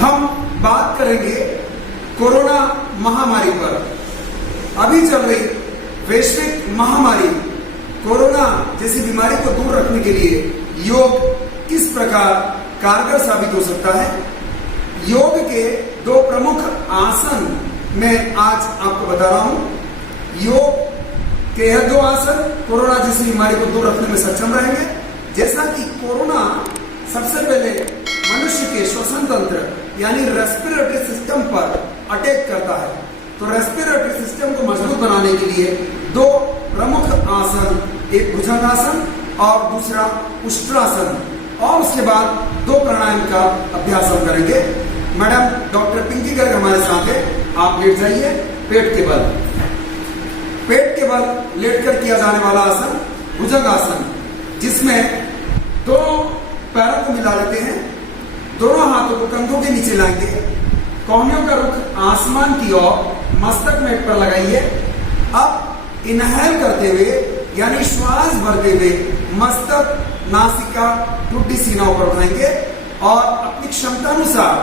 हम बात करेंगे कोरोना महामारी पर। अभी चल रही वैश्विक महामारी कोरोना जैसी बीमारी को दूर रखने के लिए योग किस प्रकार कारगर साबित हो सकता है। योग के दो प्रमुख आसन मैं आज आपको बता रहा हूं। योग के यह दो आसन कोरोना जैसी बीमारी को दूर रखने में सक्षम रहेंगे। जैसा कि कोरोना सबसे पहले मनुष्य के श्वसन तंत्र यानी रेस्पिरेटरी सिस्टम पर अटैक करता है, तो रेस्पिरेटरी सिस्टम को मजबूत बनाने के लिए दो प्रमुख आसन, एक भुजंगासन और दूसरा उष्ट्रासन, और उसके बाद दो प्राणायाम का अभ्यास हम करेंगे। मैडम डॉक्टर पिंकी गर्ग हमारे साथ है। आप लेट जाइए। पेट के बल लेटकर किया जाने वाला आसन भुजंगासन, जिसमें दोनों पैरों को मिला लेते हैं, दोनों हाथों को कंधों के नीचे लाएंगे, कोहनियों का रुख आसमान की ओर, मस्तक मेट पर लगाइए। अब इनहेल करते हुए यानी श्वास भरते हुए मस्तक, नासिका, ठुड्डी, सीना ऊपर उठाएंगे और अपनी क्षमता अनुसार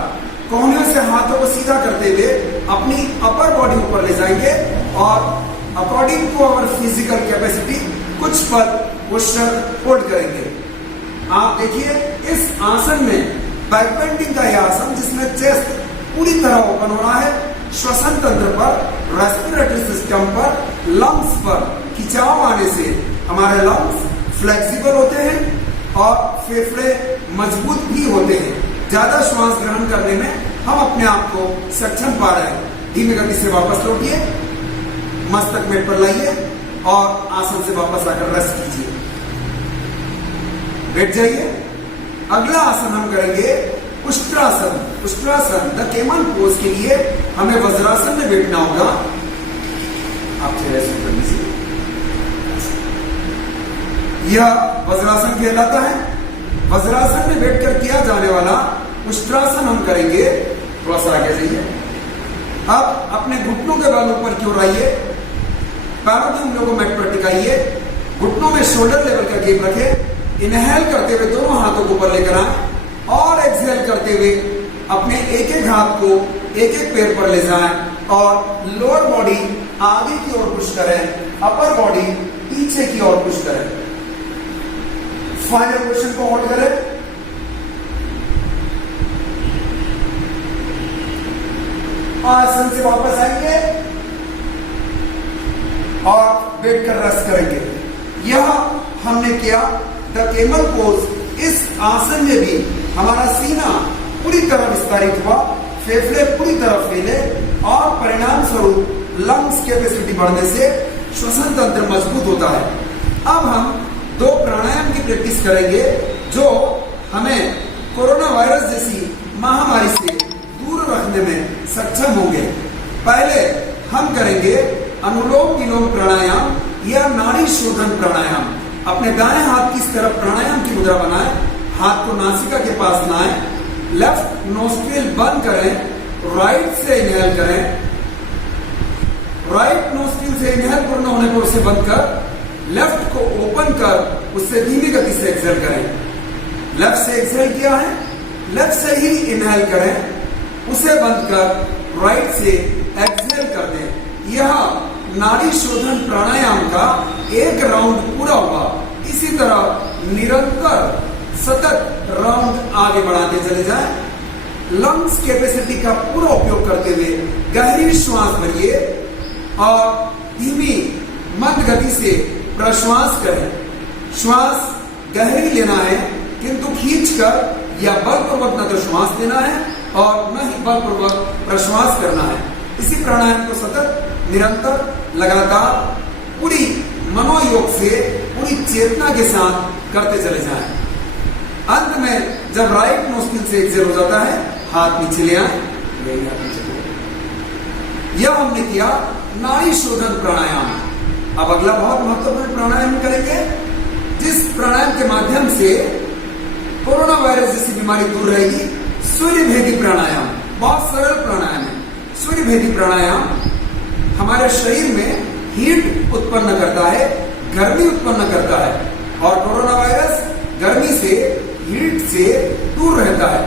कोहनियों से हाथों को सीधा करते हुए अपनी अपर बॉडी ऊपर ले जाएंगे और according to our physical capacity कुछ पल पोस्चर होल्ड करेंगे। आप देखिए इस आसन में बैकबेंडिंग का यह आसन, जिसमें चेस्ट पूरी तरह ओपन हो रहा है, श्वसन तंत्र पर, रेस्पिरेटरी सिस्टम पर, लंग्स पर खिंचाव आने से हमारे लंग्स फ्लेक्सिबल होते हैं और फेफड़े मजबूत भी होते हैं। ज्यादा श्वास ग्रहण करने में हम अपने आप को सक्षम पा रहे हैं। धीमी गति से वापस लौटिए, मस्तक मेट पर लाइए और आसन से वापस आकर रेस्ट कीजिए। बैठ जाइए। अगला आसन हम करेंगे उष्ट्रासन। उष्ट्रासन द केमन पोज के लिए हमें वज्रासन में बैठना होगा। आप चेहरे से करने से यह वज्रासन कहलाता है। वज्रासन में बैठकर किया जाने वाला उष्ट्रासन हम करेंगे। थोड़ा सा आगे जाइए। अब अपने घुटनों के बल ऊपर की ओर आइए, पैरों की उंगलियों को मैट पर टिकाइए, घुटनों में शोल्डर लेवल का गैप रखें। इनहेल करते हुए दोनों हाथों को ऊपर लेकर आए और एक्सहेल करते हुए अपने एक एक हाथ को एक एक पैर पर ले जाएं और लोअर बॉडी आगे की ओर पुश करें, अपर बॉडी पीछे की ओर पुश करें। फाइनल पोजीशन को होल्ड करें। आसन से वापस आएंगे और बैठकर रेस्ट करेंगे। यह हमने किया द केमल पोज। इस आसन में भी हमारा सीना पूरी तरह विस्तारित हुआ, फेफड़े पूरी तरह फैले और परिणाम स्वरूप लंग्स कैपेसिटी बढ़ने से श्वसन तंत्र मजबूत होता है। अब हम दो प्राणायाम की प्रैक्टिस करेंगे जो हमें कोरोना वायरस जैसी महामारी से दूर रखने में सक्षम होंगे। पहले हम करेंगे अनुलोम विलोम प्राणायाम या नाड़ी शोधन प्राणायाम। अपने दाएं हाथ की इस तरफ प्राणायाम की मुद्रा बनाएं, हाथ को नासिका के पास लाएं, लेफ्ट नोस्ट्रिल बंद करें, राइट से इनहेल करें, राइट नोस्ट्रिल से इनहेल पूर्ण होने पर उसे बंद कर लेफ्ट को ओपन कर उससे धीमी गति से एक्सहेल करें। लेफ्ट से एक्सहेल किया है, लेफ्ट से ही इनहेल करें, उसे बंद कर राइट से एक्सहेल कर दें। यह नाड़ी शोधन प्राणायाम का एक राउंड पूरा हुआ। इसी तरह निरंतर सतत राउंड आगे बढ़ाते चले जाएं। लंग्स कैपेसिटी का पूरा उपयोग करते हुए गहरी श्वास भरिए और धीमी मंद गति से प्रश्वास करें। श्वास गहरी लेना है, किंतु खींचकर या बलपूर्वक न तो श्वास लेना है और न ही बलपूर्वक प्रश्वास करना है। इसी प्राणायाम को सतत, निरंतर, लगातार पूरी मनोयोग से, पूरी चेतना के साथ करते चले जाएं। अंत में जब राइट नोस्ट्रिल से एक्सहेल हो जाता है, हाथ नीचे ले आए। यह हमने किया नाड़ी शोधन प्राणायाम। अब अगला बहुत महत्वपूर्ण प्राणायाम करेंगे, जिस प्राणायाम के माध्यम से कोरोना वायरस जैसी बीमारी दूर रहेगी। सूर्य भेदी प्राणायाम बहुत सरल प्राणायाम है। सूर्य भेदी प्राणायाम हमारे शरीर में हीट उत्पन्न करता है, गर्मी उत्पन्न करता है और कोरोना वायरस गर्मी से, हीट से दूर रहता है।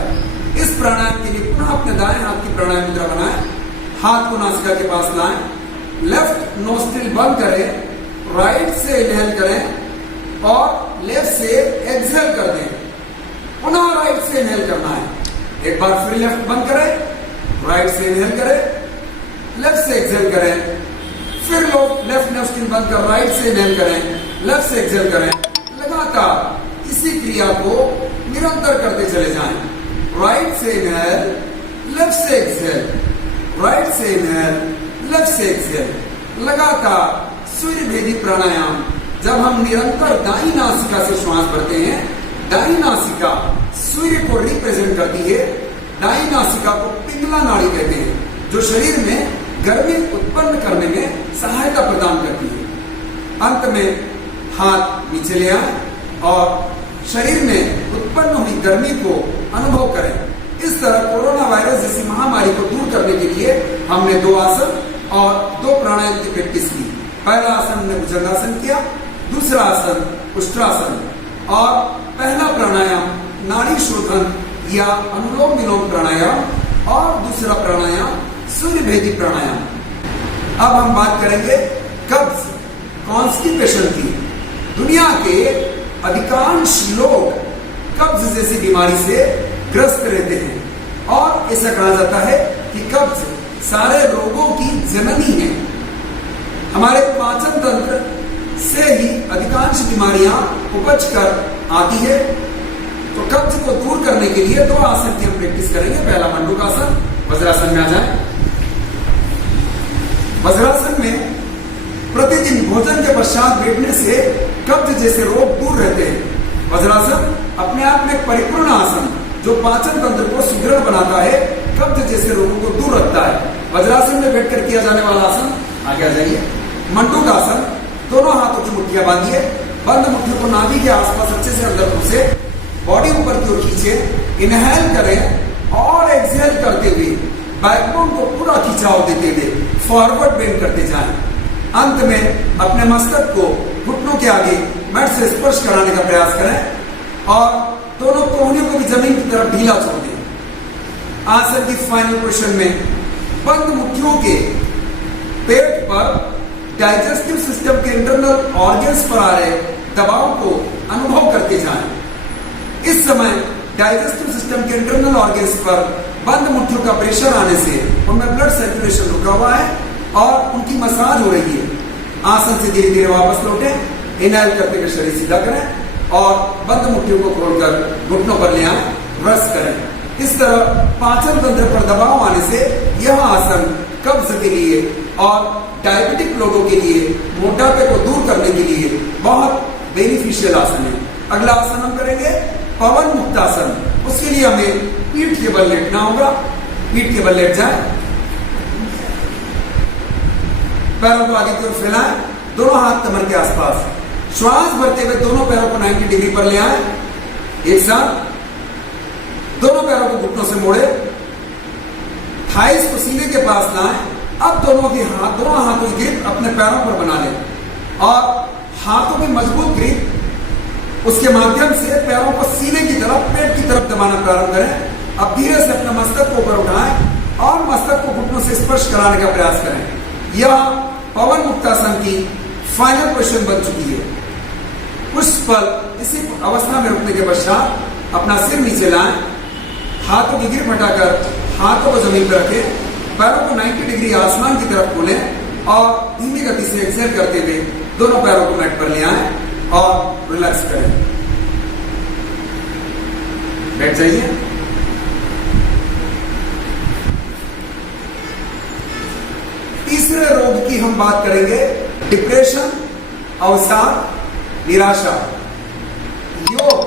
इस प्राणायाम के लिए पुनः पुनः अपने दाएं हाथ की प्राणायाम मुद्रा बनाएं, हाथ को नासिका के पास लाएं, लेफ्ट नोस्ट्रिल बंद करें, राइट से इनहेल करें और लेफ्ट से एक्सहेल कर दें। पुनः राइट से इनहेल करना है, एक बार फिर लेफ्ट बंद करें, राइट से इनहेल करें, लेफ्ट से एक्सहेल करें, फिर लेफ्ट नोस्ट्रिल बंद कर राइट से इनहेल करें, लेफ्ट से एक्सहेल करें। लगातार इसी क्रिया को निरंतर करते चले जाएं। राइट से इनहेल, लेफ्ट से एक्सहेल, राइट से इनहेल, लेफ्ट से एक्सहेल। लगातार सूर्य भेदी प्राणायाम जब हम निरंतर दाई नासिका से श्वास भरते हैं, दाई नासिका सूर्य को रिप्रेजेंट करती है। दाई नासिका को पिंगला नाड़ी कहते हैं, जो शरीर में गर्मी उत्पन्न करने में सहायता प्रदान करती है। अंत में हाथ नीचे ले आए और शरीर में उत्पन्न हुई गर्मी को अनुभव करें। इस तरह कोरोना वायरस जैसी महामारी को दूर करने के लिए हमने 2 आसन और 2 प्राणायाम की प्रैक्टिस की। पहला आसन हमने भुजंगासन किया, दूसरा आसन उष्ट्रासन और पहला प्राणायाम नाड़ी शोधन या अनुलोम विलोम प्राणायाम और दूसरा प्राणायाम सूर्य भेदी प्राणायाम। अब हम बात करेंगे कब्ज, कॉन्स्टिपेशन की। दुनिया के अधिकांश लोग कब्ज जैसी बीमारी से ग्रस्त रहते हैं और ऐसा कहा जाता है कि कब्ज सारे रोगों की जननी है। हमारे पाचन तंत्र से ही अधिकांश बीमारियां उपज कर आती है। तो कब्ज को दूर करने के लिए 2 आसन की हम प्रैक्टिस करेंगे। पहला मंडूकासन, वज्रासन में आ जाए। वज्रासन में प्रतिदिन भोजन के पश्चात बैठने से कब्ज जैसे रोग दूर रहते हैं। वज्रासन अपने आप में एक परिपूर्ण आसन जो पाचन तंत्र को सुदृढ़ बनाता है, कब्ज जैसे रोगों को दूर रखता है। वज्रासन में बैठकर किया जाने वाला आसन, आगे आ जाइए। मंडूकासन, दोनों हाथों की मुट्ठियां बांधिए, बंद मुट्ठियों को नाभि के आसपास अच्छे से अंदर घुसे, बॉडी ऊपर की ओर खींचे, इनहेल करें और एक्सहेल करते हुए बैकबोन को पूरा खिंचाव देते हुए फॉरवर्ड बेंड करते जाएं। अंत में अपने मस्तक को घुटनों के आगे मैट से स्पर्श कराने का प्रयास करें और दोनों कोहनियों को भी जमीन की तरफ ढीला छोड़ दें। आसन की फाइनल पोजीशन में बंद मुट्ठियों के पेट पर डाइजेस्टिव सिस्टम के इंटरनल ऑर्गन्स पर आ रहे दबाव को अनुभव करते जाएं। इस समय डाइजेस्टिव सिस्टम के इंटरनल ऑर्गन्स पर बंद मुट्ठियों का प्रेशर आने से उनमें ब्लड सर्कुलेशन रुका हुआ है और उनकी मसाज हो रही है। आसन से धीरे धीरे वापस लौटें, इनहेल करते हुए शरीर सीधा करें और बंद मुट्ठियों को खोलकर घुटनों पर ले आए, रेस्ट करें। इस तरह पाचन तंत्र पर दबाव आने से यह आसन कब्ज के लिए और डायबिटिक लोगों के लिए, मोटापे को दूर करने के लिए बहुत बेनिफिशियल आसन है। अगला आसन हम करेंगे पवन मुक्तासन। उसके लिए हमें पीठ के बल लेटना होगा। पीठ के बल लेट जाए, पैरों को आगे की ओर फैलाएं, दोनों हाथ कमर के आसपास। श्वास भरते हुए दोनों पैरों को 90 डिग्री पर ले आए। एक साथ दोनों पैरों को घुटनों से मोड़े, थाइस को सीने के पास लाएं। अब दोनों हाथों की ग्रिप अपने पैरों पर बना लें और हाथों की मजबूत ग्रिप उसके माध्यम से पैरों को सीने की तरफ, पेट की तरफ दबाना प्रारंभ करें। अब धीरे से अपने मस्तक को ऊपर उठाएं और मस्तक को घुटनों से स्पर्श कराने का प्रयास करें। यह पवन मुक्तासन की फाइनल पोजीशन बन चुकी है। कुछ पल इसी अवस्था में रुकने के पश्चात अपना सिर नीचे लाएं, हाथों की ग्रिप हटाकर हाथों को जमीन पर रखें, पैरों को 90 डिग्री आसमान की तरफ खोलें और धीमी गति से एक्सहेल करते हुए दोनों पैरों को मैट पर ले आएं और रिलैक्स करें। बैठ जाइए। तीसरे रोग की हम बात करेंगे, डिप्रेशन, अवसाद, निराशा। योग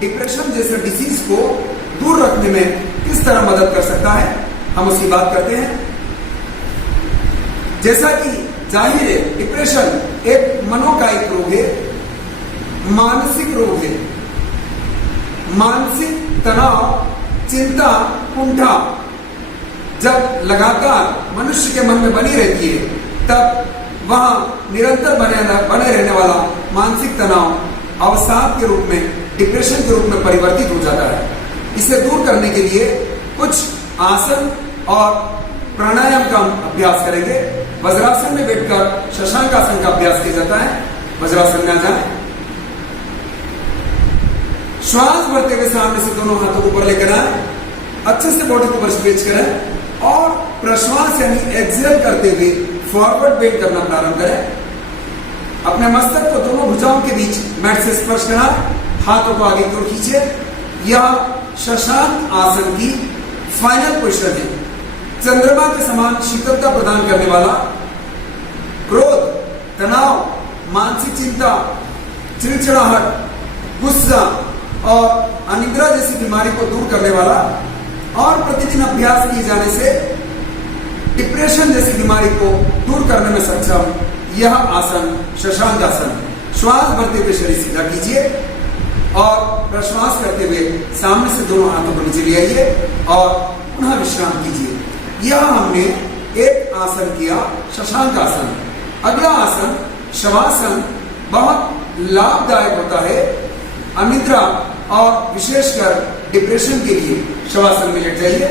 डिप्रेशन जैसे डिसीज को दूर रखने में किस तरह मदद कर सकता है, हम उसकी बात करते हैं। जैसा कि जाहिर है, डिप्रेशन एक मनोकायिक रोग है, मानसिक रोग है। मानसिक तनाव, चिंता, कुंठा जब लगातार मनुष्य के मन में बनी रहती है, तब वहां निरंतर बने रहने वाला मानसिक तनाव अवसाद के रूप में, डिप्रेशन के रूप में परिवर्तित हो जाता है। इसे दूर करने के लिए कुछ आसन और प्राणायाम का अभ्यास करेंगे। वज्रासन में बैठकर शशांक आसन का अभ्यास किया जाता है। वज्रासन में आ जाए। श्वास भरते हुए सामने से दोनों हाथों को ऊपर लेकर आए, अच्छे से बॉडी को ऊपर स्ट्रेच करें और प्रश्वास यानी एक्सहेल करते हुए फॉरवर्ड बेंड करना प्रारंभ करें। अपने मस्तक को दोनों भुजाओं के बीच मैट से स्पर्श कराएं, हाथों को आगे की ओर खींचे। यह शशांक आसन की फाइनल पोजीशन है। चंद्रमा के समान शीतलता प्रदान करने वाला, क्रोध, तनाव, मानसिक चिंता, चिड़चिड़ाहट, गुस्सा और अनिद्रा जैसी बीमारी को दूर करने वाला और प्रतिदिन अभ्यास किए जाने से डिप्रेशन जैसी बीमारी को दूर करने में सक्षम यह आसन शशांक आसन। श्वास भरते हुए शरीर सीधा कीजिए और प्रश्वास करते हुए सामने से दोनों हाथों को नीचे ले आइए और पुनः विश्राम कीजिए। यह हमने एक आसन किया, शशांक आसन। अगला आसन शवासन बहुत लाभदायक होता है अनिद्रा और विशेषकर डिप्रेशन के लिए। शवासन में लेट जाइए।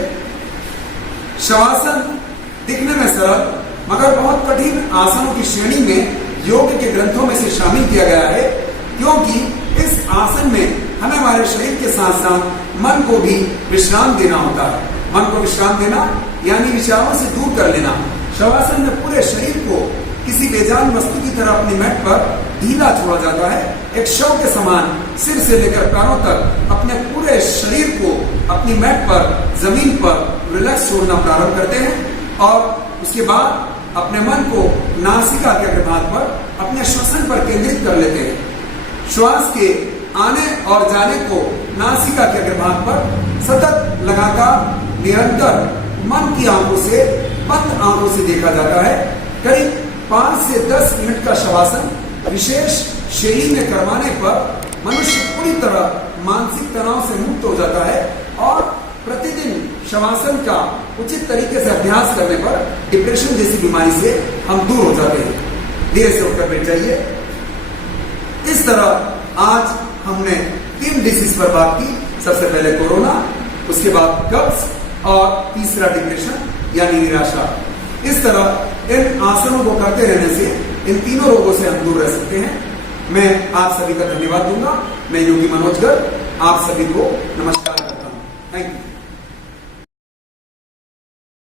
शवासन दिखने में सरल मगर बहुत कठिन आसनों की श्रेणी में योग के ग्रंथों में से शामिल किया गया है, क्योंकि इस आसन में हमें हमारे शरीर के साथ साथ मन को भी विश्राम देना होता है। मन को विश्राम देना यानी विचारों से दूर कर लेना। शवासन में पूरे शरीर को किसी बेजान वस्तु की तरह अपनी मैट पर ढीला छोड़ा जाता है। एक शव के समान सिर से लेकर पैरों तक अपने पूरे शरीर को अपनी मैट पर, जमीन पर रिलैक्स छोड़ना प्रारंभ करते हैं और उसके बाद अपने मन को नासिका के अग्रभाग पर, अपने श्वसन पर केंद्रित कर लेते हैं। श्वास के आने और जाने को नासिका के अग्रभाग पर सतत, लगातार, निरंतर मन की आंखों से, बंद आंखों से देखा जाता है। करीब 5 से 10 मिनट का शवासन विशेष शैली में करवाने पर मनुष्य पूरी तरह मानसिक तनाव से मुक्त हो जाता है और प्रतिदिन शवासन का उचित तरीके से अभ्यास करने पर डिप्रेशन जैसी बीमारी से हम दूर हो जाते हैं। धीरे से उठकर बैठ जाइए। इस तरह आज हमने 3 डिसीज पर बात की। सबसे पहले कोरोना, उसके बाद कब्ज और तीसरा डिप्रेशन यानी निराशा। इस तरह इन आसनों को करते रहने से इन तीनों रोगों से हम दूर रह सकते हैं। मैं आप सभी का धन्यवाद दूंगा। मैं योगी मनोज गर्ग आप सभी को नमस्कार करता हूं। Thank you.